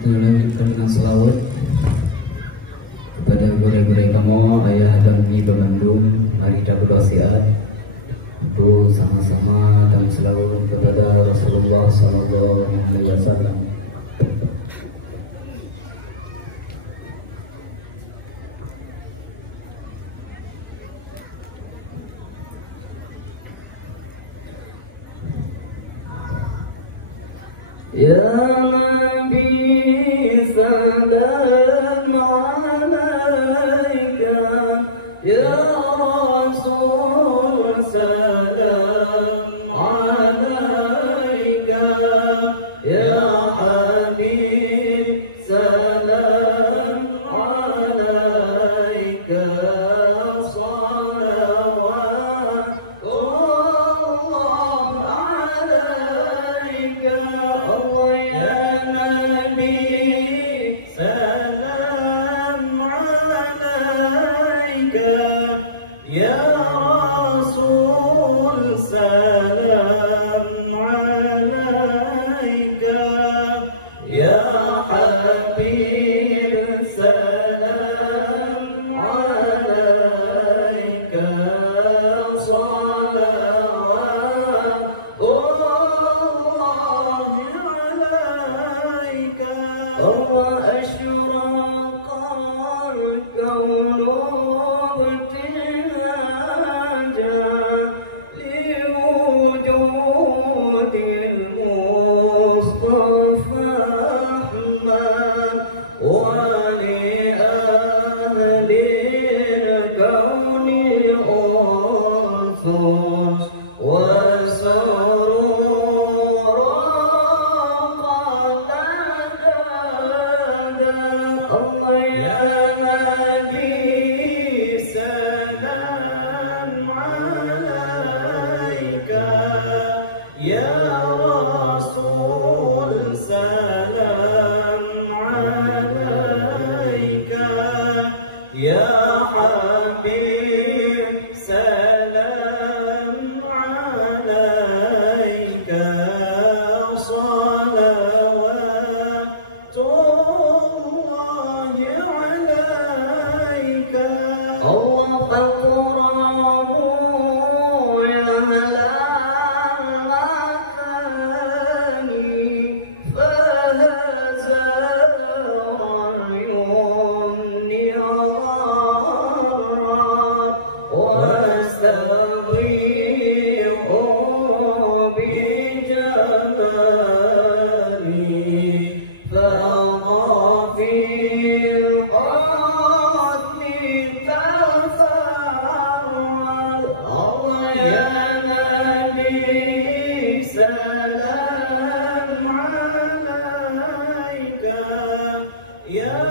Kita dengan selawat kepada guru-guru kamu, ayah dan ibu Bandung, hari Rabu Wasiat, itu sama-sama dan selawat kepada Rasulullah Sallallahu Alaihi Wasallam. Ya Nabi salam alaika, Ya Rasul salam alaika, Ya Habib salam alaika, Ya Rasul salam alaika, Ya Habib salam alaika, salawatullahi alaika. Allah asyraqal kaunu Ya Rasul salam alaika, Ya Habib salam alaika, salawatullahi alaika. Allah faqrabu ya Ya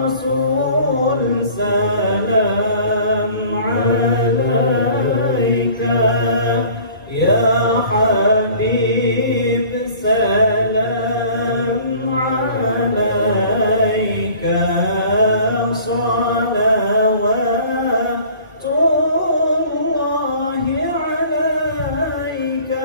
Rasul salam alaika, Ya Habib salam alaika, salawatullahi alaika.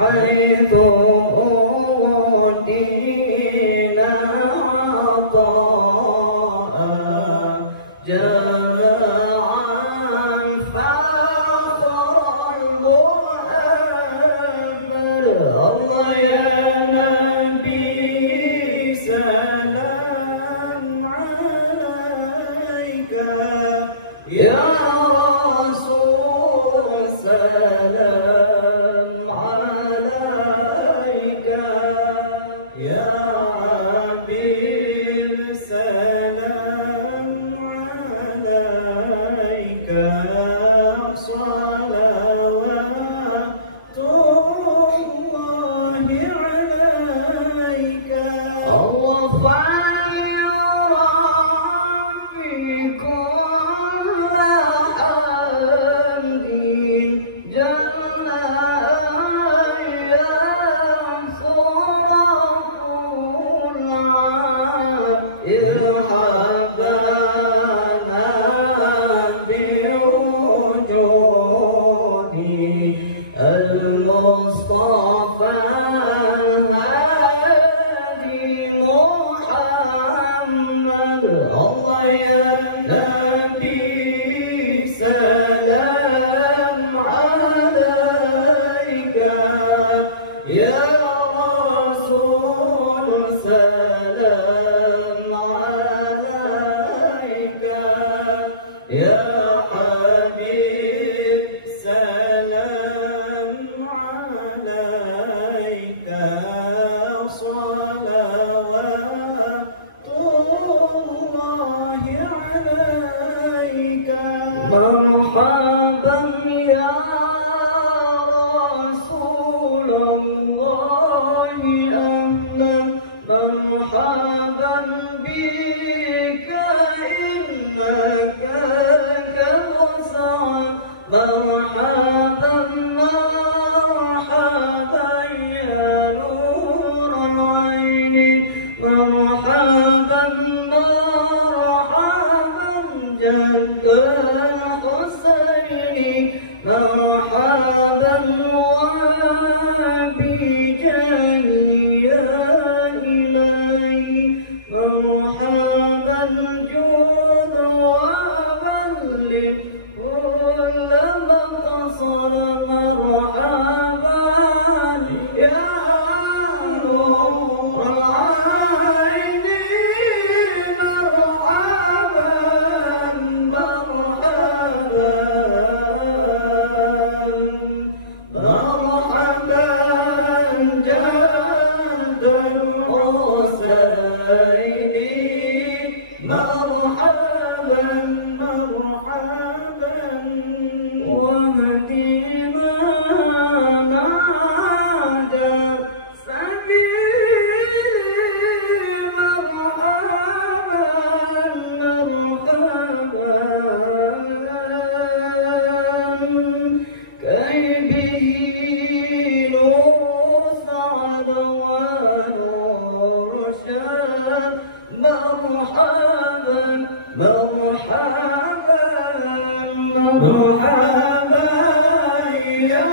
حيث أوتينا عطاء جماعا فخر المؤمل. الله يا نبي سلام عليك، يا رسول سلام عليك. المصطفى هادي محمد الله يا نبي سلام عليك يا رسول سلام عليك يا حبيب سلام عليك صلوات الله عليك مرحبا يا رسول الله أهلا مرحبا بك إنك كوثر مرحبا مرحبا يا نور العين مرحبا مرحبا جد الحسين مرحبا وبجاني يا إلهي مرحبا جود وبلغ كل مقصد مرحبا يا نور العين مرحبا مرحبا مرحبا جد الحسين مرحبا مرحبا وهدينا نادى سبيلي مرحبا مرحبا كي به نور سعد ونور شاد مرحبا مرحبا مرحبا يا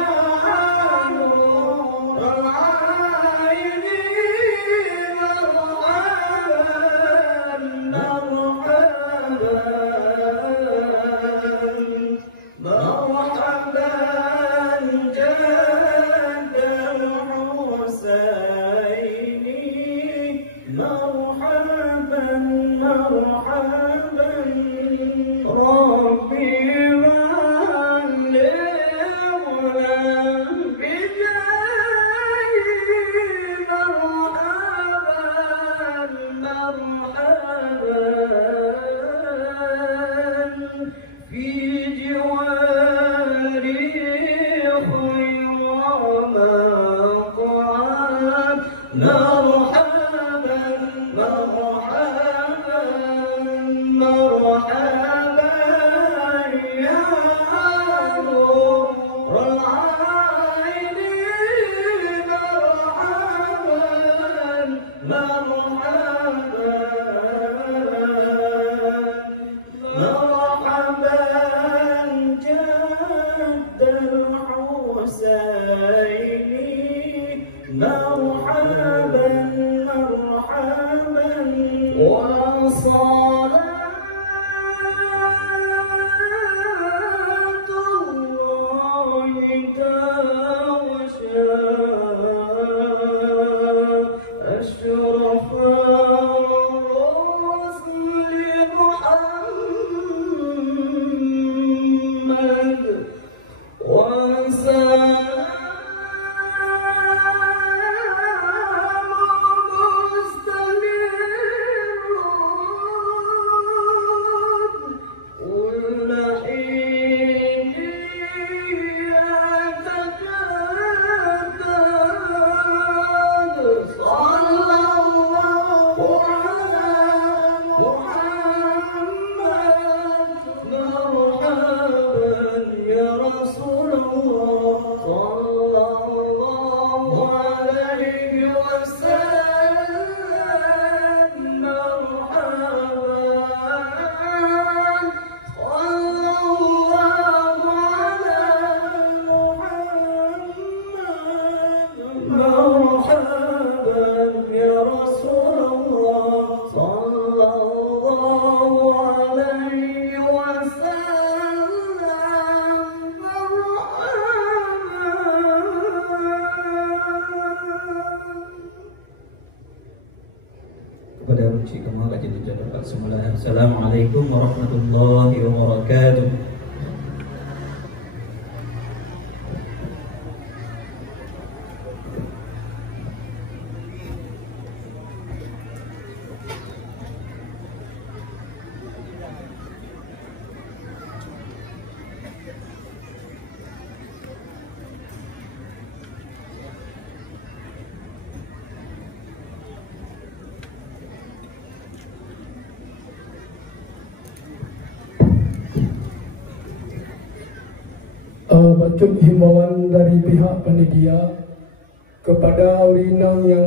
نور العين مرحبا مرحبا مرحبا جد الحسين مرحبا مرحبا ربي بلغنا بجاهي مرحبا مرحبا في جواري خير مقعد مرحبا مرحبا مرحبا يا نور العين مرحبا مرحبا مرحبا جد الحسين مرحبا مرحبا يا رسول الله صلى الله عليه وسلم kepada Ruci Kemal Kajian Ucapan semula. Assalamualaikum warahmatullahi wabarakatuh. Berikut himbauan dari pihak panitia kepada urinang yang